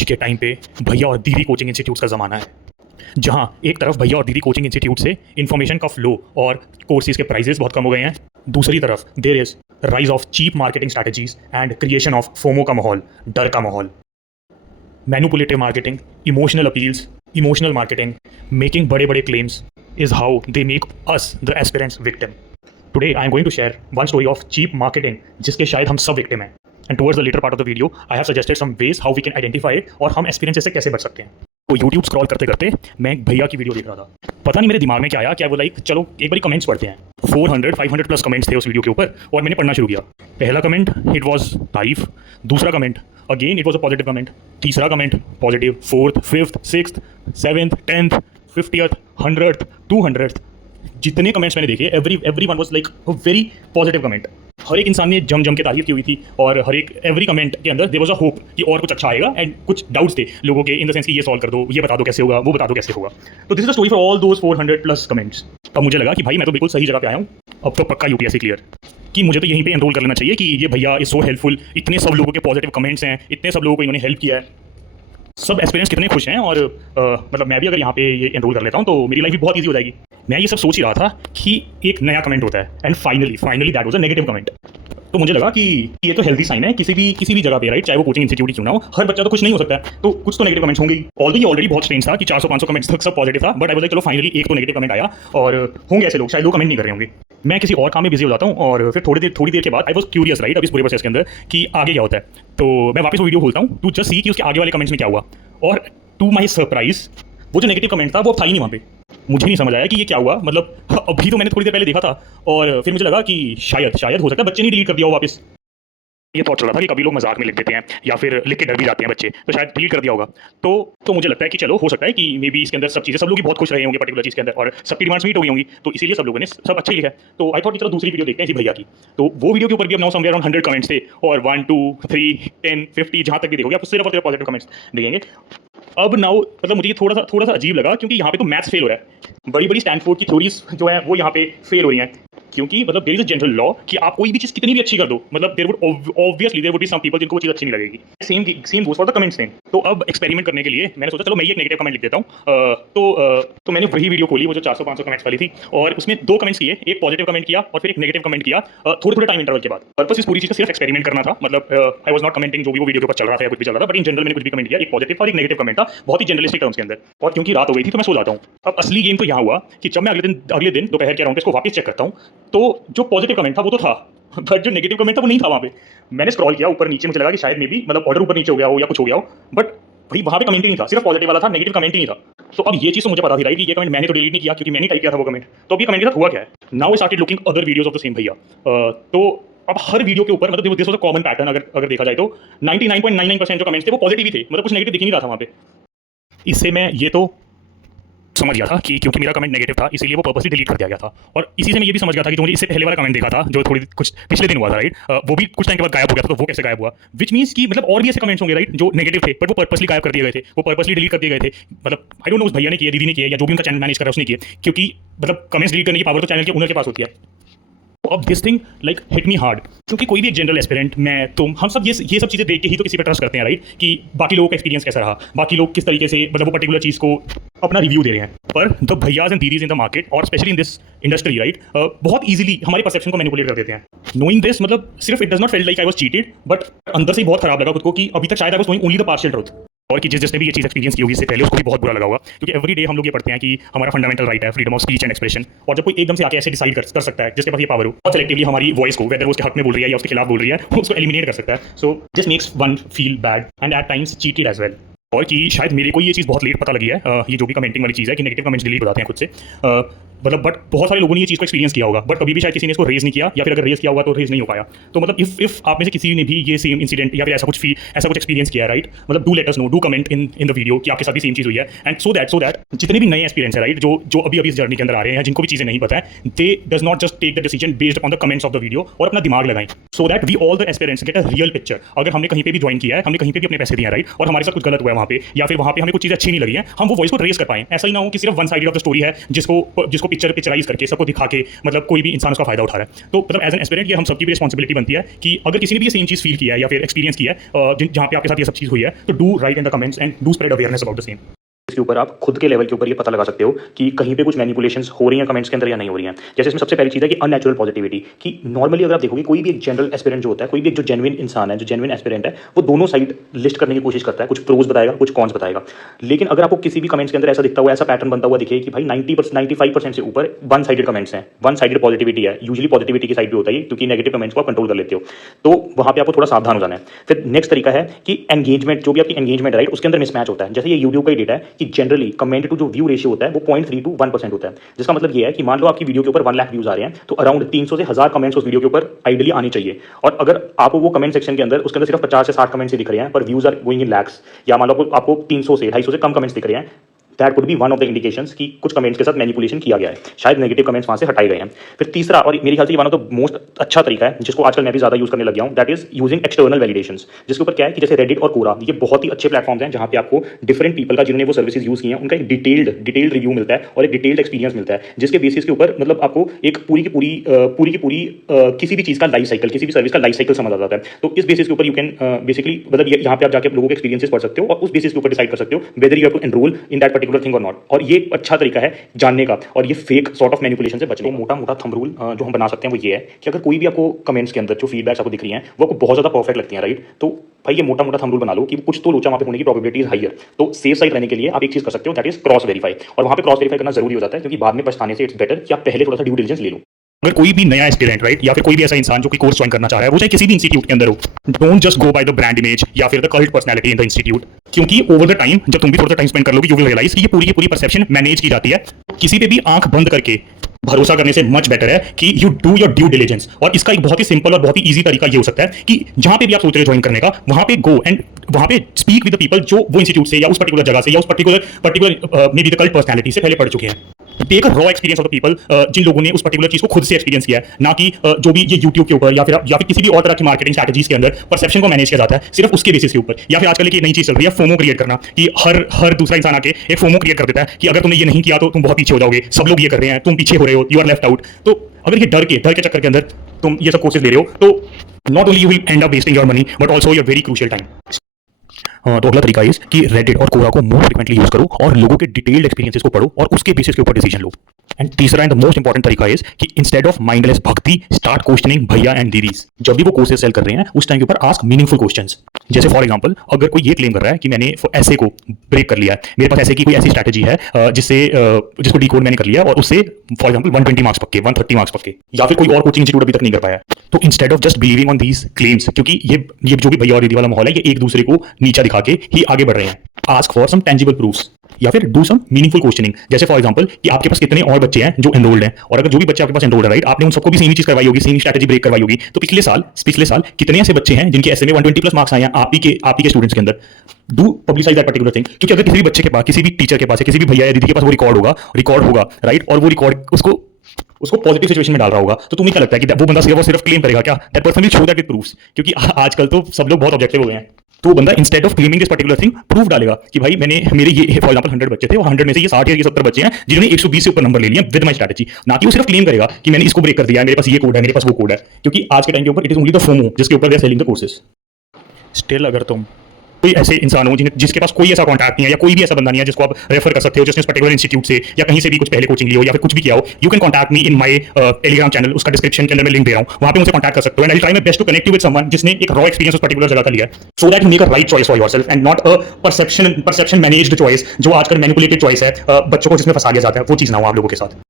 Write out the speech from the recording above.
आज के टाइम पे भैया और दीदी कोचिंग इंस्टीट्यूट्स का ज़माना है, जहां एक तरफ भैया और दीदी कोचिंग इंस्टीट्यूट से इन्फॉर्मेशन का फ्लो और कोर्सेज के प्राइजेस बहुत कम हो गए हैं। दूसरी तरफ there is rise of cheap marketing strategies and creation of FOMO का माहौल, डर का माहौल, manipulative marketing, emotional appeals, emotional marketing, making बड़े बड़े claims is how they make us the aspirants victim. Today I am going to share one story of cheap marketing जिसके शायद हम सब victim हैं. And towards the later part of the video, I have suggested some ways how we can identify it और हम experiences से कैसे बच सकते हैं. तो YouTube स्क्रॉल करते करते मैं एक भैया की वीडियो देख रहा था. पता नहीं मेरे दिमाग में क्या आया, क्या वो लाइक चलो एक बारी कमेंट्स पढ़ते हैं. 400-500 प्लस कमेंट्स थे उस वीडियो के ऊपर और मैंने पढ़ना शुरू किया. पहला कमेंट इट वाज तारीफ, दूसरा comment again it was a positive comment, तीसरा comment positive, fourth, fifth, sixth, seventh, 10th, 50th, 100th, 200th, जितने कमेंट्स मैंने देखे every one was like a very positive comment. हर एक इंसान ने जम के तारीफ की हुई थी और हर एक एवरी कमेंट के अंदर देयर वाज अ होप कि और कुछ अच्छा आएगा एंड कुछ डाउट्स थे लोगों के इन द सेंस कि ये सॉल्व कर दो, ये बता दो कैसे होगा, वो बता दो कैसे होगा. तो this is the story for all those 400 plus comments. अब मुझे लगा कि भाई मैं तो बिल्कुल सही जगह पे आया हूँ, अब तो पक्का यूपीएससी क्लियर, कि मुझे तो यहीं पे एनरोल कर लेना चाहिए कि ये भैया इज सो हेल्पफुल, इतने सब लोगों के पॉजिटिव कमेंट्स हैं, इतने सब लोगों को इन्होंने हेल्प किया है, सब एक्सपीरियंस कितने खुश हैं और मतलब मैं भी अगर यहाँ पे ये एनरोल कर लेता हूँ तो मेरी लाइफ भी बहुत ईजी हो जाएगी. मैं ये सब सोच ही रहा था कि एक नया कमेंट होता है and finally that was a negative comment. तो मुझे लगा कि ये तो हेल्दी साइन है किसी भी जगह पे, राइट, चाहे वो कोचिंग इंस्टीट्यूट क्यों ना हो, हर बच्चा तो कुछ नहीं हो सकता है, तो कुछ तो नेगेटिव कमेंट्स होंगे. ऑलरेडी ऑलरेडी बहुत स्ट्रेंज था कि 400-500 कमेंट्स तक सब पॉजिटिव था, बट आई वाज लाइक चलो फाइनली एक तो नेगेटिव कमेंट आया और होंगे ऐसे लोग, शायद लोग कमेंट नहीं कर रहे होंगे. मैं किसी और काम में बिजी हो जाता हूँ और फिर थोड़ी देर के बाद आई वाज क्यूरियस, राइट, अब इस पूरे प्रोसेस के अंदर कि आगे क्या होता है. तो मैं वापस वो वीडियो खोलता हूँ टू जस्ट सी कि उसके आगे वाले कमेंट्स में क्या हुआ, और टू माई सरप्राइज वो जो नेगेटिव कमेंट था वो था ही नहीं वहाँ पे. मुझे नहीं समझ आया कि ये क्या हुआ, मतलब अभी तो मैंने थोड़ी देर पहले देखा था और फिर मुझे लगा कि शायद हो सकता है बच्चे ने डिलीट कर दिया हो वापस. ये थॉट चल रहा था कि कभी लोग मजाक में लिख देते हैं या फिर लिख के डर भी जाते हैं बच्चे, तो शायद डिलीट कर दिया होगा. तो मुझे लगता है कि चलो हो सकता है कि मे बी इसके अंदर सब चीज़ें, सब लोग ही बहुत खुश रहे होंगे पर्टिकुलर चीज़ के अंदर और सबकी डिमांड्स मीट हो गई होंगी, तो इसीलिए सब लोगों ने सब अच्छा ही लिखा है. तो आई थॉट कि चलो दूसरी वीडियो देखते हैं इसी भैया की. तो वो वीडियो के ऊपर भी अब नाउ समवेयर अराउंड 100 कमेंट्स थे और 1, 2, 3, 10, 50 जहाँ तक भी देखोगे आपको सिर्फ और सिर्फ पॉजिटिव कमेंट्स देंगे. अब नाउ मतलब मुझे ये थोड़ा सा अजीब लगा क्योंकि यहाँ पे तो मैथ्स फेल हो रहा है, बड़ी स्टैनफोर्ड की थ्योरीज जो है वो यहाँ पे फेल हो रही हैं, क्योंकि मतलब there is a general law कि आप कोई भी चीज़ कितनी भी अच्छी कर दो, मतलब there would obviously there would be some people जिनको वो चीज़ अच्छी नहीं लगेगी. Same goes for the comments thing. तो अब एक्सपेरिमेंट करने के लिए मैंने सोचा चलो मैं ये एक नेगेटिव कमेंट लिख देता हूँ. तो मैंने वही वीडियो खोली वो जो 400-500 कमेंट्स वाली थी और उसमें 2 कमेंट्स किए, एक पॉजिटिव कमेंट किया और फिर एक नेगेटिव कमेंट किया थोड़े टाइम इंटरवल के बाद. पर्पस इस पूरी चीज़ का सिर्फ एक्सपेरिमेंट करना था, मतलब आई वाज नॉट कमेंटिंग जो भी वो वीडियो के ऊपर चल रहा था या कुछ भी चल रहा था, बट इन जनरल मैंने कुछ भी कमेंट किया, एक पॉजिटिव और एक नेगेटिव कमेंट था, बहुत ही जनरलिस्टिक टर्म्स के अंदर. और क्योंकि रात हो गई थी तो मैं सो जाता हूँ. अब असली गेम तो यहाँ हुआ कि जब मैं अगले दिन दोपहर के अराउंड इसको वापस चेक करता हूँ तो जो पॉजिटिव कमेंट था वो तो था, बट जो नेगेटिव कमेंट था वो नहीं था वहाँ पे. मैंने स्क्रॉल किया ऊपर नीचे, मुझे लगा कि शायद मे बी मतलब ऑर्डर ऊपर नीचे हो गया हो या कुछ हो गया हो, बट भाई वहाँ पे कमेंट ही नहीं था, सिर्फ पॉजिटिव वाला था, नेगेटिव कमेंट ही नहीं था. तो अब ये चीज़ तो मुझे पता थी, राइट, कि ये कमेंट मैंने तो डिलीट नहीं किया क्योंकि मैंने टाइप किया था वो कमेंट. तो अभी कमेंट के साथ हुआ क्या है, now I started looking other videos of the same भैया. तो अब हर वीडियो के ऊपर मतलब this was a common pattern, अगर देखा जाए तो 99.99% जो कमेंट्स थे वो पॉजिटिव ही थे, मतलब कुछ नेगेटिव दिख ही नहीं रहा था वहाँ पे. इससे मैं ये तो समझ गया था कि क्योंकि मेरा कमेंट नेगेटिव था इसीलिए वो पर्पसली डिलीट कर दिया गया था. और इसी से मैं ये भी समझ गया था कि जो मुझे इससे पहले वाला कमेंट देखा था जो थोड़ी कुछ पिछले दिन हुआ था, राइट, वो भी कुछ टाइम के बाद गायब हो गया था. तो वो कैसे गायब हुआ, विच मीन्स कि मतलब और भी ऐसे कमेंट्स होंगे, राइट, जो नेगेटिव थे बट वो पर्पसली गायब कर दिए गए थे, वो पर्पसली डिलीट कर दिए गए थे. मतलब आई डोंट नो उस भैया ने किया, दीदी ने किया, या जो भी उनका चैनल मैनेज कर रहा है उसने किया, क्योंकि मतलब कमेंट्स डिलीट करने की पावर तो चैनल के ओनर के पास होती है. अब this thing like hit me hard, क्योंकि कोई भी एक जनरल एस्पिरेंट, मैं, तुम, हम सब ये सब चीज़ें देख के ही तो किसी पे ट्रस्ट करते हैं, राइट, कि बाकी लोगों का एक्सपीरियंस कैसा रहा, बाकी लोग किस तरीके से मतलब वो पर्टिकुलर चीज़ को अपना रिव्यू दे रहे हैं. पर the bhaiyas and didis in the market और specially in this industry, right, बहुत ईजिली हमारी परसेप्शन को मैनिपुलेट कर देते हैं. नोइंग दिस मतलब सिर्फ it does not feel like I was cheated, but अंदर से बहुत खराब लगा खुद को कि अभी तक शायद I was knowing only the partial truth. और कि जिसने भी ये चीज़ एक्सपीरियंस की होगी इससे पहले उसको भी बहुत बुरा लगा होगा, क्योंकि एवरी डे हम लोग ये पढ़ते हैं कि हमारा फंडामेंटल राइट है freedom of speech and expression, और जब कोई एकदम से आके ऐसे डिसाइड कर सकता है जिसके पास ये पावर हो और सेलेक्टिवली हमारी वॉइस को, वेदर वो उसके हक में बोल रही है या उसके खिलाफ बोल रही है, उसको एलिमिनेट कर सकता है. So this makes one feel bad and at times cheated as well. और कि शायद मेरे को ये चीज़ बहुत लेट पता लगी है, ये जो भी कमेंटिंग वाली चीज़ है कि नेगेटिव कमेंट्स डिलीट हो जाते हैं खुद से, मतलब बट बहुत सारे लोगों ने ये चीज़ को एक्सपीरियंस किया होगा, बट कभी भी शायद किसी ने इसको रेज नहीं किया, या फिर अगर रेज किया होगा तो रेज नहीं हो पाया. तो मतलब इफ आप में से किसी ने भी ये सेम इंसिडेंट या फिर ऐसा कुछ एक्सपीरियंस किया है, राइट, मतलब do let us know, do comment in the video कि आपके साथ भी सेम चीज़ हुई है, एंड सो दैट जितने भी नए एक्सपीरियंस है, राइट, जो अभी इस जर्नी के अंदर आ रहे हैं, जिनको भी चीज़ें नहीं पता है, they does not just take the decision based on the comments of the video और अपना दिमाग लगाएं, so that we all the aspirants get a real picture. अगर हमने कहीं पे भी ज्वाइन किया है, हमने कहीं पे भी अपने पैसे दिए हैं, राइट, और हमारे साथ कुछ गलत हुआ है वहाँ पे, या फिर वहाँ पे हमें कुछ चीज़ें अच्छी नहीं लगी हैं, हम वो वॉइस को ट्रेस कर पाएं। ऐसा ही ना हो कि सिर्फ one sided of the story है, जिसको पिक्चराइज करके सबको दिखा के मतलब कोई भी इंसान उसका फायदा उठा रहा है। तो मतलब एज एन एस्पिरेंट ये हम सबकी भी रिस्पॉन्सिबिलिटी बनती है कि अगर किसी ने भी ये सेम चीज़ फील किया है या फिर एक्सपीरियंस किया है जहाँ पे आपके साथ ये सब चीज़ हुई है, तो do right in the comments and do spread awareness about the same. इसके ऊपर आप खुद के लेवल के ऊपर ये पता लगा सकते हो कि कहीं पे कुछ मैनिपुलेशंस हो रही हैं कमेंट्स के अंदर या नहीं हो रही हैं। जैसे इसमें सबसे पहली चीज़ है कि अननेचुरल पॉजिटिविटी, कि नॉर्मली अगर आप देखोगे कोई भी एक जनरल एस्पिरेंट जो होता है, कोई भी एक जो जेन्युइन इंसान है, जो जेन्युइन एस्पिरेंट है, वो दोनों साइड लिस्ट करने की कोशिश करता है, कुछ प्रोज बताएगा, कुछ कॉन्स बताएगा। लेकिन अगर आपको किसी भी कमेंट्स के अंदर ऐसा दिखता हुआ, ऐसा पैटर्न बनता हुआ दिखे कि भाई 95% से ऊपर वन साइडेड कमेंट्स हैं, वन साइडेड पॉजिटिविटी है, यूजुअली पॉजिटिविटी की साइड भी होता है क्योंकि नेगेटिव कमेंट्स को आप कंट्रोल कर लेते हो, तो वहाँ पे आपको थोड़ा सावधान हो जाना है। फिर नेक्स्ट तरीका है कि एंगेजमेंट, जो भी आपकी एंगेजमेंट राइट, उसके अंदर मिसमैच होता है। जैसे ये यूट्यूब का ही डेटा है कि जनरली कमेंट टू जो व्यू रेशियो होता है वो 0.3 to 1% होता है, जिसका मतलब ये है कि मान लो आपकी वीडियो के ऊपर 1 लाख व्यूज आ रहे हैं, तो अराउंड 300 से 1000 कमेंट्स उस वीडियो के ऊपर आइडियली आनी चाहिए। और अगर आपको वो कमेंट सेक्शन के अंदर उसके अंदर सिर्फ 50 से 60 कमेंट्स ही दिख रहे हैं पर views are going in lakhs, या मान लो आपको 300 से 250 से कम कमेंट्स दिख रहे हैं, that could be one of the indications कि कुछ कमेंट्स के साथ मैनिपुलेशन किया गया है, शायद नेगेटिव कमेंट्स वहां से हटाए गए हैं। फिर तीसरा, और मेरे ख्याल से वन ऑफ द मोस्ट अच्छा तरीका है जिसको आजकल मैं भी ज्यादा यूज करने लग गया हूं, that is using external validations. जिसके ऊपर क्या है कि जैसे रेडिट और कोरा, ये बहुत ही अच्छे प्लेटफॉर्म्स हैं जहां पे आपको डिफरेंट पीपल का, जिन्होंने वो सर्विसेज यूज की हैं, उनका एक डिटेल्ड रिव्यू मिलता है और एक डिटेल्ड एक्सपीरियंस मिलता है, जिसके बेसिस के ऊपर मतलब आपको एक पूरी की पूरी किसी भी चीज का लाइफ साइकिल, किसी भी सर्विस का लाइफ साइकिल समझ आ जाता है। तो इस बेसिस के ऊपर यू कैन बेसिकली मतलब यहाँ पे आप जाके लोगों के एक्सपीरियंसेस पढ़ सकते हो और उस बेसिस के ऊपर डिसाइड कर सकते हो whether you have to enroll in that particular thing और नॉट। और ये अच्छा तरीका है जानने का और ये फेक सॉर्ट ऑफ मैनिपुलेशन से बचने का। मोटा मोटा थंब रूल जो हम बना सकते हैं वो ये है कि अगर कोई भी आपको कमेंट्स के अंदर जो फीडबैक्स आपको दिख रही हैं वो आपको बहुत ज्यादा परफेक्ट लगती हैं, राइट, तो भाई ये मोटा मोटा थंब रूल बना लो कि कुछ तो लोचा वहां पे होने की प्रोबेबिलिटी हाइयर। तो सेफ साइड रहने के लिए आप एक चीज कर सकते हो, दैट इज क्रॉस वेरीफाई। और वहां पे क्रॉस वेरीफाई करना जरूरी हो जाता है क्योंकि बाद में पछताने से इट्स बेटर कि आप पहले थोड़ा सा ड्यू डिलिजेंस ले लो। अगर कोई भी नया एस्पिरेंट राइट या फिर कोई भी ऐसा इंसान जो कि कोर्स ज्वाइन करना चाह रहा है, वो चाहे किसी भी इंस्टीट्यूट के अंदर हो, don't just go by the brand image या फिर the cult personality in the institute, क्योंकि ओवर द टाइम जब तुम भी थोड़ा टाइम स्पेंड कर लोगे यू विल रियलाइज कि ये पूरी की पूरी परसेप्शन मैनेज की जाती है। किसी पे भी आंख बंद करके भरोसा करने से मच बेटर है कि you do your due diligence. और इसका एक बहुत ही सिंपल और बहुत ही इजी तरीका ये हो सकता है कि जहां पे भी आप सोच रहे हो ज्वाइन करने का, वहां पे गो एंड वहां पे स्पीक विद द पीपल जो वो इंस्टीट्यूट से या उस पर्टिकुलर जगह से या उस particular may be the cult personality से पहले पढ़ चुके हैं। Take a raw experience of the people जिन लोगों ने उस पर्टिकुलर चीज को खुद से एक्सपीरियंस किया है, ना कि जो भी ये यूट्यूब के ऊपर या फिर किसी भी और तरह की मार्केटिंग स्ट्रैटेजीज के अंदर परसेप्शन को मैनेज किया जाता है सिर्फ उसके बेसिस के ऊपर। या फिर आजकल एक नई चीज चल रही है फोमो क्रिएट करना, कि हर दूसरा इंसान आके एक फोमो क्रिएट कर देता है कि अगर तुमने ये नहीं किया तो तुम बहुत पीछे हो जाओगे, सब लोग ये कर रहे हैं, तुम पीछे हो रहे हो, यू आर लेफ्ट आउट। तो अगर ये डर के चक्कर के अंदर तुम ये सब कोर्सेज ले रहे हो तो not only you will and up wasting your money but also your very crucial time. तो अगला तरीका इस कि रेडिट और कोरा को मोर फ्रिक्वेंटली यूज करो और लोगों के डिटेल्ड एक्सपीरियंसेस को पढ़ो और उसके बेसिस के ऊपर डिसीजन लो। एंड तीसरा एंड द मोस्ट इंपॉर्टेंट तरीका इस कि इंस्टेड ऑफ माइंडलेस भक्ति स्टार्ट क्वेश्चनिंग भैया एंड दीदीज। जब भी वो कोर्सेज सेल कर रहे हैं उस टाइम के ऊपर आस्क मीनिंगफुल क्वेश्चंस। जैसे फॉर एग्जांपल अगर कोई ये क्लेम कर रहा है कि मैंने ऐसे को ब्रेक कर लिया है, मेरे पास ऐसे की कोई ऐसी स्ट्रैटेजी है जिसको डिकोड मैंने कर लिया और उससे फॉर एग्जांपल 120 मार्क्स पक्के, 130 मार्क्स पक्के, या फिर कोई और कोचिंग इंस्टीट्यूट अभी तक नहीं कर पाया, तो instead of just believing on these claims, क्योंकि ये जो भी भैया और दीदी वाला माहौल है ये एक दूसरे को नीचा दिखा के ही आगे बढ़ रहे हैं, ask for some tangible proofs या फिर डू सम मीनिंगफुल क्वेश्चनिंग। जैसे फॉर एग्जांपल कि आपके पास कितने और बच्चे हैं जो एनरोल्ड हैं, और अगर जो भी बच्चे आपके पास एनरोल्ड है राइट, आपने उन सबको भी सेम चीज करवाई होगी, सेम स्ट्रैटेजी ब्रेक करवाई होगी, तो पिछले साल कितने ऐसे बच्चे हैं जिनके ऐसे में 120 प्लस मार्क्स आए हैं आप ही के स्टूडेंट्स के अंदर। Do publicise that particular thing, क्योंकि अगर किसी भी बच्चे के पास, किसी भी टीचर के पास, किसी भी भैया या दीदी के पास वो रिकॉर्ड होगा राइट, और वो रिकॉर्ड उसको पॉजिटिव सिचुएशन में डाल रहा होगा, तो तुम्हें क्या लगता है कि वो बंदा सिर्फ क्लेम करेगा क्या? That person will show that with proofs, क्योंकि आजकल तो सब लोग बहुत ऑब्जेक्टिव हो गए हैं। तो बंदा instead of claiming this particular thing proof डालेगा कि भाई मेरे ये फॉर एग्जांपल 100 बच्चे थे और 100 में से ये 60 या ये 70 बच्चे हैं जिन्होंने 120 से ऊपर नंबर ले लिया विद माय स्ट्रैटेजी। ना कि वो सिर्फ क्लेम करेगा कि मैंने इसको ब्रेक कर दिया, मेरे पास ये कोड है, मेरे पास वो कोड है, क्योंकि आज के टाइम के ऊपर it is only the FOMO जिसके ऊपर they are selling the courses. Still अगर तुम कोई ऐसे इंसान हो जिसके पास कोई ऐसा कॉन्टैक्ट नहीं है या कोई भी ऐसा बंदा नहीं है जिसको आप रेफर कर सकते हो, जिसने पर्टिकुलर इंस्टीट्यूट से या कहीं से भी कुछ पहले कोचिंग ली हो या फिर कुछ भी किया हो, you can contact me in my Telegram channel. उसका डिस्क्रिप्शन के अंदर मैं लिंक दे रहा हूं, वहां पे मुझे कॉन्टैक्ट कर सकते हो and I will try my best to connect you with someone जिसने एक रॉ एक्सपीरियंस उस पर्टिकुलर जगह का लिया है, so that you make a right choice for yourself and not a perception managed choice जो आजकल मैनिपुलेटेड चॉइस है, बच्चों को जिसमें फंसा दिया जाता है, वो चीज ना हो आप लोगों के साथ।